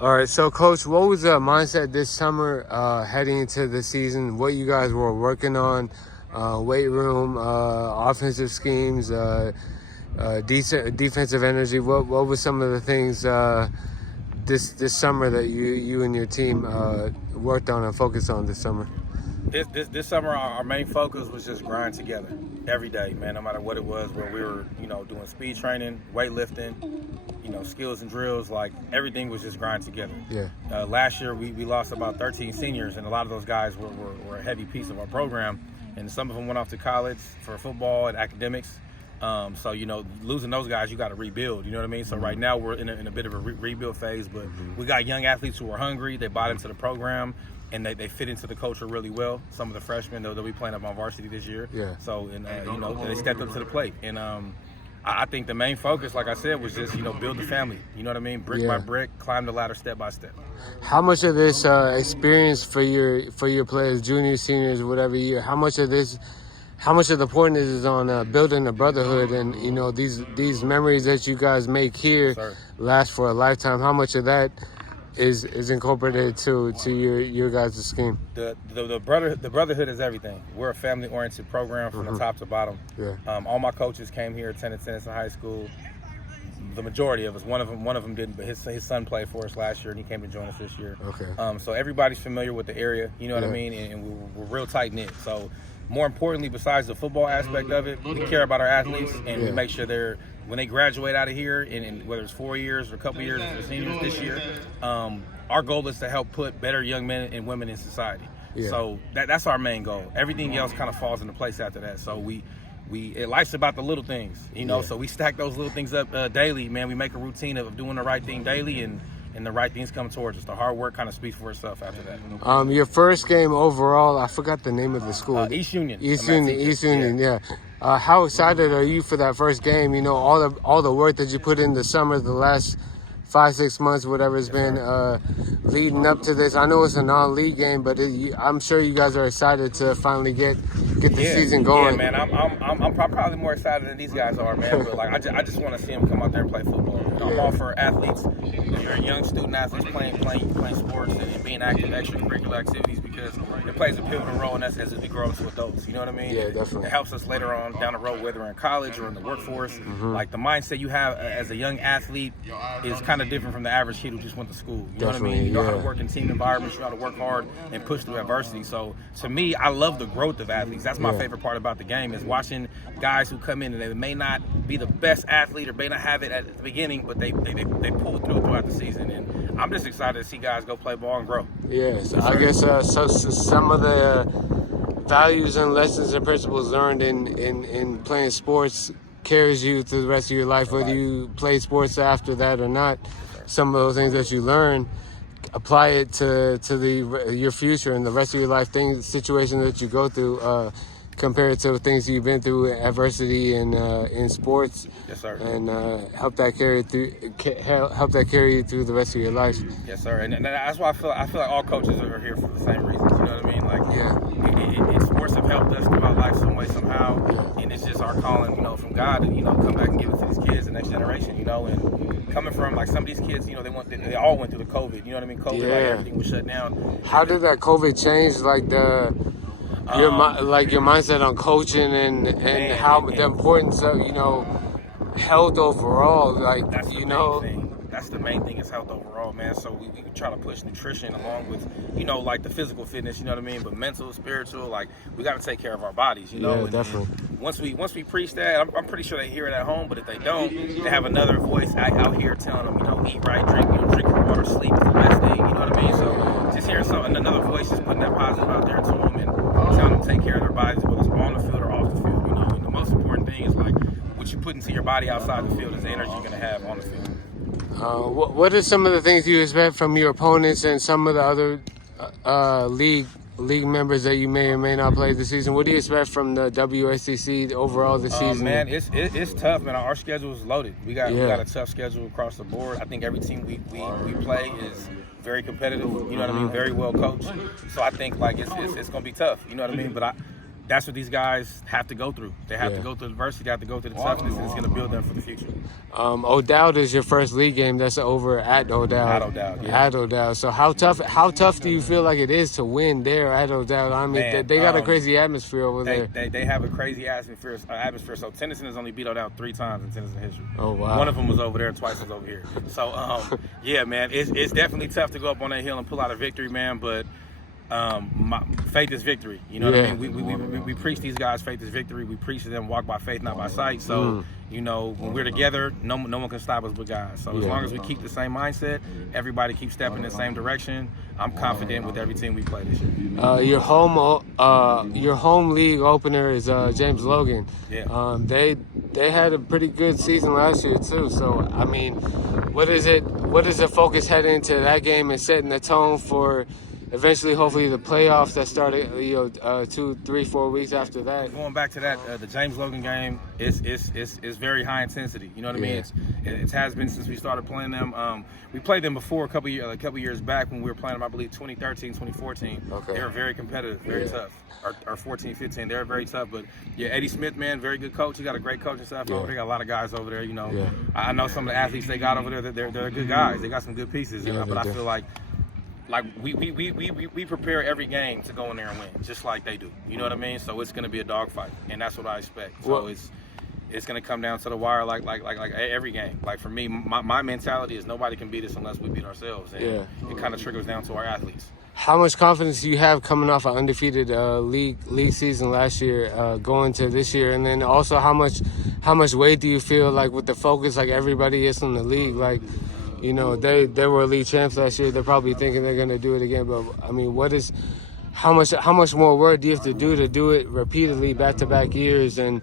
All right, so Coach, what was the mindset this summer heading into the season? What you guys were working on, weight room, offensive schemes, decent defensive energy. What were some of the things this summer that you and your team worked on and focused on this summer? This summer, our main focus was just grind together every day, man. No matter what it was, where we were, doing speed training, weightlifting, skills and drills, like everything was just grind together. Yeah. Last year, we lost about 13 seniors, and a lot of those guys were a heavy piece of our program, and some of them went off to college for football and academics. So, losing those guys, you got to rebuild, you know what I mean? So right now we're in a bit of a rebuild phase, but we got young athletes who are hungry. They bought into the program, and they fit into the culture really well. Some of the freshmen, they'll be playing up on varsity this year. Yeah. So, and they stepped up to the plate. And I think the main focus, like I said, was just, build the family. You know what I mean? Brick by brick, climb the ladder step by step. How much of this experience for your players, juniors, seniors, whatever year, how much of the importance is on building a brotherhood and, these memories that you guys make here last for a lifetime? How much of that is incorporated to your guys' scheme? The brotherhood is everything. We're a family-oriented program from the top to bottom. Yeah. All my coaches came here, attended Tennyson High School. The majority of us. One of them didn't, but his son played for us last year, and he came to join us this year. Okay. So everybody's familiar with the area. You know what I mean? And we're real tight knit. So more importantly, besides the football aspect of it, we care about our athletes, and we make sure when they graduate out of here, and whether it's 4 years or a couple years as seniors this year, our goal is to help put better young men and women in society. Yeah. So that's our main goal. Everything else kind of falls into place after that. So life's about the little things, so we stack those little things up daily, man. We make a routine of doing the right thing daily, and the right things come towards us. The hard work kind of speaks for itself after that. Your first game overall, I forgot the name of the school. East Union. East Union, yeah. How excited are you for that first game? All the work that you put in the summer, the last 5-6 months, whatever it's been, leading up to this. I know it's a non-league game, but I'm sure you guys are excited to finally get the season going. Yeah, man. I'm probably more excited than these guys are, man. But I just want to see them come out there and play football. I'm all for athletes, young student athletes playing sports and being active, extracurricular activities, because it plays a pivotal role in us as we grow into adults. You know what I mean? Yeah, definitely. It helps us later on down the road, whether in college or in the workforce. Like the mindset you have as a young athlete is kind of different from the average kid who just went to school. You know what I mean? You know how to work in team environments, you know how to work hard and push through adversity. So to me, I love the growth of athletes. That's my favorite part about the game, is watching guys who come in and they may not be the best athlete or may not have it at the beginning, but they pull through throughout the season. And I'm just excited to see guys go play ball and grow. Yeah, so I guess so some of the values and lessons and principles learned in playing sports carries you through the rest of your life, whether you play sports after that or not. Some of those things that you learn, apply it to your future and the rest of your life, situations that you go through, compared to things you've been through, adversity in sports. Yes, sir. And help that carry you through the rest of your life. Yes, sir. And that's why I feel like all coaches are here for the same reasons. You know what I mean? Like, sports have helped us throughout life some way, somehow, and it's just our calling, from God, to come back and give it to these kids, the next generation. And coming from like some of these kids, they all went through the COVID. You know what I mean? COVID, like everything was shut down. How did that COVID change, like your mindset on coaching and how the importance of health overall, That's the main thing is health overall, man. So we try to push nutrition along with, like the physical fitness, you know what I mean? But mental, spiritual, like we got to take care of our bodies, Yeah, definitely. And once we preach that, I'm pretty sure they hear it at home. But if they don't, they have another voice out here telling them, eat right, drink your water, sleep is the best thing, you know what I mean? So just hearing another voice, just putting that positive out there to them and telling them to take care of their bodies, whether it's on the field or off the field, And the most important thing is like what you put into your body outside the field is the energy you're gonna have on the field. What are some of the things you expect from your opponents and some of the other league members that you may or may not play this season? What do you expect from the WACC overall this season? Man, it's tough, man. Our schedule is loaded. We got a tough schedule across the board. I think every team we play is very competitive. You know what I mean? Very well coached. So I think like it's gonna be tough. You know what I mean? But that's what these guys have to go through. They have to go through adversity. They have to go through the toughness, and it's going to build them for the future. O'Dowd is your first league game. That's over at O'Dowd. At O'Dowd, yeah. At O'Dowd. So how tough do you feel like it is to win there at O'Dowd? I mean, Man, they got a crazy atmosphere over there. They have a crazy atmosphere. So Tennyson has only beat O'Dowd 3 times in Tennyson history. Oh, wow. One of them was over there, twice was over here. So yeah, man, it's definitely tough to go up on that hill and pull out a victory, man. But faith is victory. You know what I mean? We preach these guys faith is victory. We preach to them walk by faith, not by sight. So you know, when we're together, no one can stop us but God. So as long as we keep the same mindset, everybody keeps stepping in the same direction, I'm confident with every team we play this year. Your home league opener is James Logan. Yeah. They had a pretty good season last year too. So I mean, what is the focus heading into that game and setting the tone for eventually, hopefully, the playoffs that started, 2, 3, 4 weeks after that? Going back to that, the James Logan game is very high intensity. You know what I mean? It has been since we started playing them. We played them before a couple years back when we were playing them. I believe 2013, 2014. Okay. They were very competitive, very tough. Or 14, 15. They were very tough. But yeah, Eddie Smith, man, very good coach. He got a great coaching staff over there. Got a lot of guys over there. You know, I know some of the athletes they got over there. They're good guys. They got some good pieces. But I feel like we prepare every game to go in there and win, just like they do. You know what I mean? So it's going to be a dogfight, and that's what I expect. So it's going to come down to the wire, like every game. Like for me, my mentality is nobody can beat us unless we beat ourselves, and it kind of trickles down to our athletes. How much confidence do you have coming off an undefeated league season last year, going to this year, and then also how much weight do you feel like with the focus like everybody is in the league, like? You know, they were league champs last year. They're probably thinking they're going to do it again. But, I mean, how much more work do you have to do it repeatedly back-to-back years and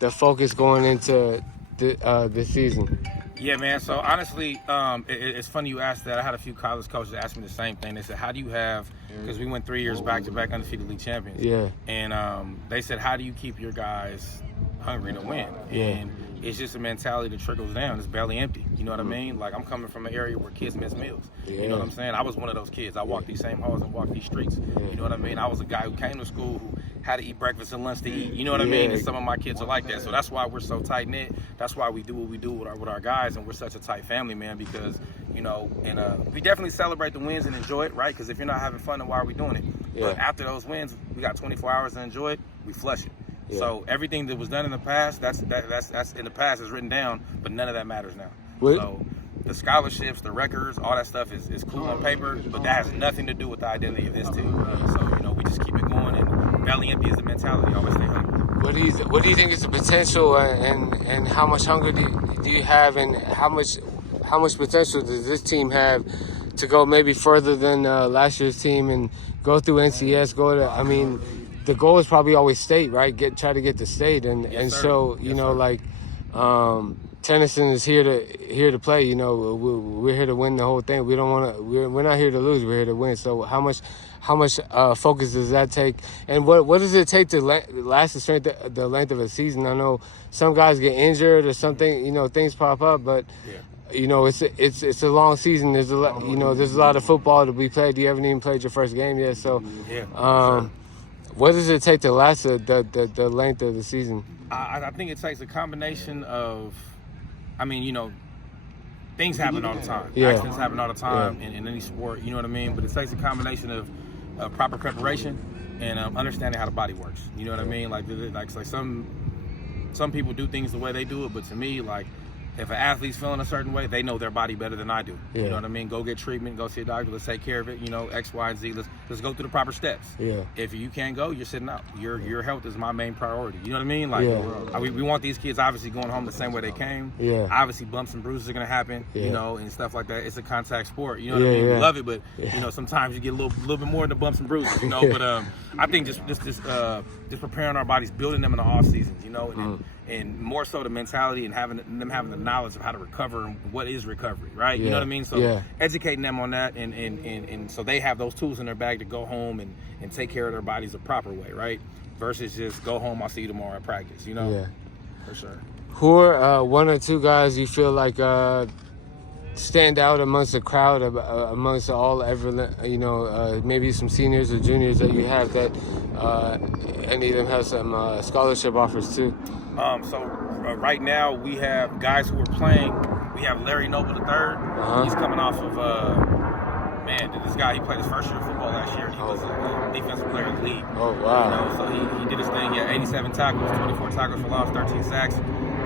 the focus going into the season? Yeah, man. So, honestly, it's funny you asked that. I had a few college coaches ask me the same thing. They said, how do you have – because we went 3 years back-to-back undefeated league champions. Yeah. And they said, how do you keep your guys hungry to win? Yeah. And it's just a mentality that trickles down. It's barely empty. You know what I mean? Like, I'm coming from an area where kids miss meals. You know what I'm saying? I was one of those kids. I walked these same halls and walked these streets. You know what I mean? I was a guy who came to school who had to eat breakfast and lunch to eat. You know what I mean? And some of my kids are like that. So that's why we're so tight-knit. That's why we do what we do with our guys, and we're such a tight family, man, because, you know, and we definitely celebrate the wins and enjoy it, right? Because if you're not having fun, then why are we doing it? But after those wins, we got 24 hours to enjoy it. We flush it. So everything that was done in the past, that's in the past is written down, but none of that matters now. So the scholarships, the records, all that stuff is cool on paper, but that has nothing to do with the identity of this team. So, you know, we just keep it going, and belly empty is the mentality. Always stay hungry. What do you think is the potential, and how much hunger do you have, and how much potential does this team have to go maybe further than last year's team and go through NCS? The goal is probably always state, right? Try to get to state, so you know, like Tennyson is here to play. You know, we're here to win the whole thing. We don't want to. We're not here to lose. We're here to win. So how much focus does that take? And what does it take to last the length of a season? I know some guys get injured or something. You know, things pop up, but. You know, it's a long season. There's a lot of football to be played. You haven't even played your first game yet, so. What does it take to last the length of the season? I think it takes a combination of, you know, things happen all the time. Accidents happen all the time in any sport, you know what I mean? But it takes a combination of proper preparation and understanding how the body works. You know what I mean? Like some people do things the way they do it, but to me, like, if an athlete's feeling a certain way, they know their body better than I do. You know what I mean? Go get treatment, go see a doctor, let's take care of it, you know, X, Y, and Z. Let's go through the proper steps. If you can't go, you're sitting out. Your health is my main priority. You know what I mean? Like, we want these kids obviously going home the same way they came. Obviously, bumps and bruises are going to happen, you know, and stuff like that. It's a contact sport. You know what I mean? We love it, but, you know, sometimes you get a little bit more than bumps and bruises, you know. But I think just preparing our bodies, building them in the off seasons, you know, and more so the mentality and having the knowledge of how to recover and what is recovery, right? You know what I mean? So educating them on that and so they have those tools in their bag to go home and take care of their bodies the proper way, right? Versus just go home, I'll see you tomorrow at practice, you know? For sure. Who are one or two guys you feel like stand out amongst the crowd, amongst maybe some seniors or juniors that you have that any of them have some scholarship offers too? Right now we have guys who are playing. We have Larry Noble III. He's coming off of this guy, he played his first year of football last year. He was a defensive player in the league. Oh, wow. So he did his thing. He had 87 tackles, 24 tackles for loss, 13 sacks.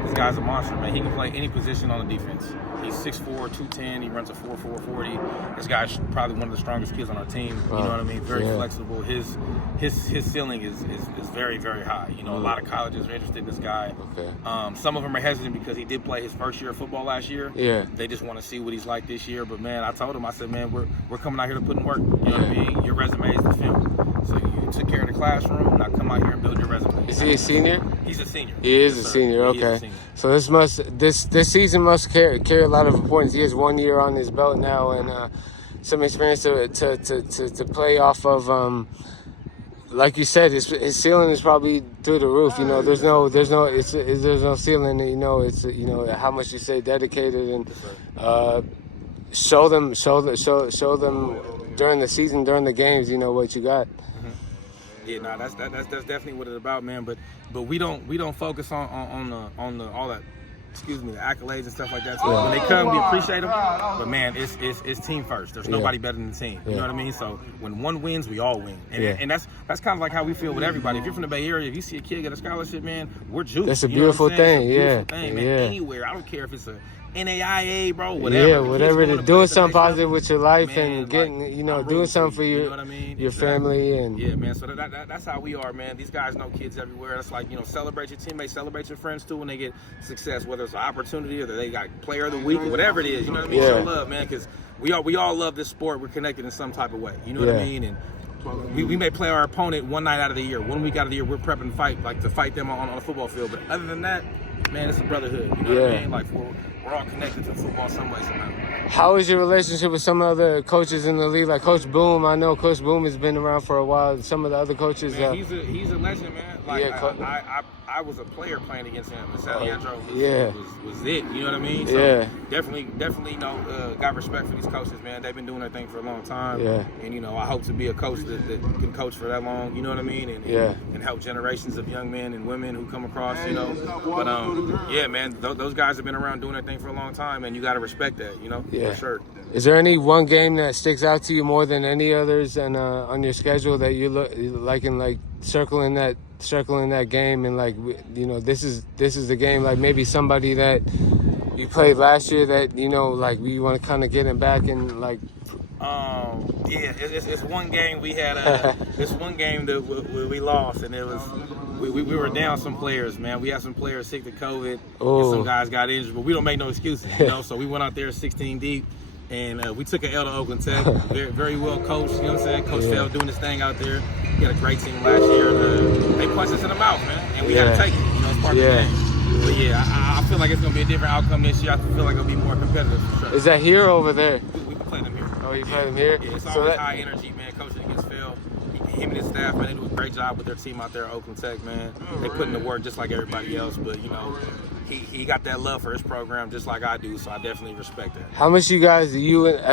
This guy's a monster, man. He can play any position on the defense. He's 6'4", 210. He runs a 4.4 40. This guy's probably one of the strongest kids on our team. You know what I mean? Very flexible. His ceiling is very, very high. A lot of colleges are interested in this guy. Okay. Some of them are hesitant because he did play his first year of football last year. Yeah. They just want to see what he's like this year. But man, I told him, I said, man, we're coming out here to put in work. You know what I mean? Your resume is the film. So you took care of the classroom. Now come out here and build your resume. Is he a senior? He's a senior. He is a senior. Okay. He is a senior. So this season must carry a lot of importance. He has 1 year on his belt now and some experience to play off of. Like you said, his ceiling is probably through the roof. There's no ceiling. It's how much you say dedicated and show them during the season, during the games. What you got. Yeah, no, that's definitely what it's about, man. But we don't focus on the all that. Excuse me, the accolades and stuff like that. So when they come, we appreciate them. But man, it's team first. There's nobody better than the team. You know what I mean? So when one wins, we all win. And that's kind of like how we feel with everybody. If you're from the Bay Area, if you see a kid get a scholarship, man, we're juiced. That's a beautiful thing. Beautiful thing, man. Anywhere. I don't care if it's a NAIA, bro, whatever. Yeah, whatever. Doing something positive with your life, man, and getting, doing something for your, your family. And yeah, man. So that's how we are, man. These guys know kids everywhere. It's like, celebrate your teammates, celebrate your friends too when they get success, whether it's an opportunity or they got player of the week or whatever it is. You know what I mean? Show love, man, because we all love this sport. We're connected in some type of way. You know what I mean? And we may play our opponent one night out of the year. 1 week out of the year, we're prepping to fight them on a football field. But other than that, man, it's a brotherhood. You know what I mean? Like we're all connected to football some way, somehow. How is your relationship with some of the other coaches in the league? Like Coach Boom, I know Coach Boom has been around for a while. Some of the other coaches, man, he's a legend, man. Like I was a player playing against him, and San Leandro was it. You know what I mean? So definitely, got respect for these coaches, man. They've been doing their thing for a long time. Yeah. And I hope to be a coach that can coach for that long. You know what I mean? And help generations of young men and women who come across. But yeah, man, those guys have been around doing their thing for a long time, and you got to respect that. For sure. Is there any one game that sticks out to you more than any others, and on your schedule that you like circling that game, and this is the game, like maybe somebody that you played last year that we want to kind of get him back and like. It's one game we had. It's one game that we lost, and it was we were down some players, man. We had some players sick to COVID, and some guys got injured, but we don't make no excuses, So we went out there 16 deep. And we took an L to Oakland Tech. Very, very well coached. You know what I'm saying? Coach Fell doing his thing out there. He had a great team last year. They punched us in the mouth, man. And we had to take it. It's part of the game. But yeah, I feel like it's going to be a different outcome this year. I feel like it'll be more competitive for sure. Is that here or over there? We can play them here. Oh, you play them here? Yeah, it's always high energy, man. Coaching against Phil. Him and his staff, man, they do a great job with their team out there at Oakland Tech, man. They put in the work just like everybody else, but, he got that love for his program just like I do, so I definitely respect that. How much you as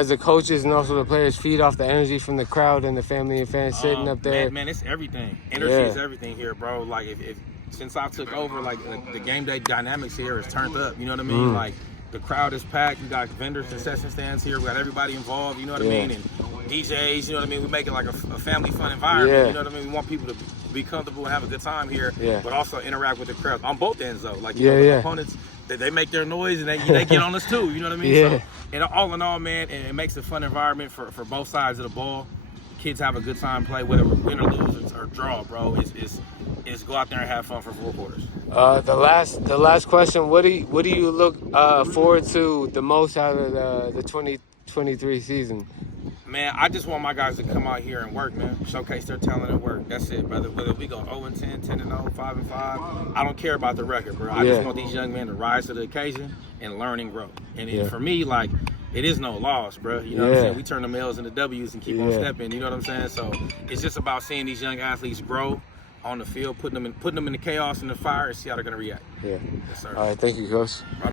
the coaches and also the players feed off the energy from the crowd and the family and fans sitting up there? Man, it's everything. Energy is everything here, bro. Like, if since I took over, like, the game day dynamics here is turned up, you know what I mean? Like, the crowd is packed. We got vendors, concession stands here. We got everybody involved, you know what I mean? And DJs, you know what I mean? We make it like a family fun environment, you know what I mean? We want people to be comfortable and have a good time here, but also interact with the crowd on both ends, though. Like, the opponents, they make their noise and they get on us too, you know what I mean? So, and all in all, man, it makes a fun environment for both sides of the ball. Kids have a good time play, whether we win or lose or draw, bro. It's go out there and have fun for 4 quarters. The last question: What do you look forward to the most out of the 2023 season? Man, I just want my guys to come out here and work, man. Showcase their talent and work. That's it, brother. Whether we go 0-10, 10-0, 5-5, I don't care about the record, bro. I just want these young men to rise to the occasion and learn and grow. And for me, like, it is no loss, bro. You know what I'm saying? We turn the L's into W's and keep on stepping. You know what I'm saying? So it's just about seeing these young athletes grow on the field, putting them in the chaos and the fire, and see how they're gonna react. Yes, sir. All right, thank you, Coach.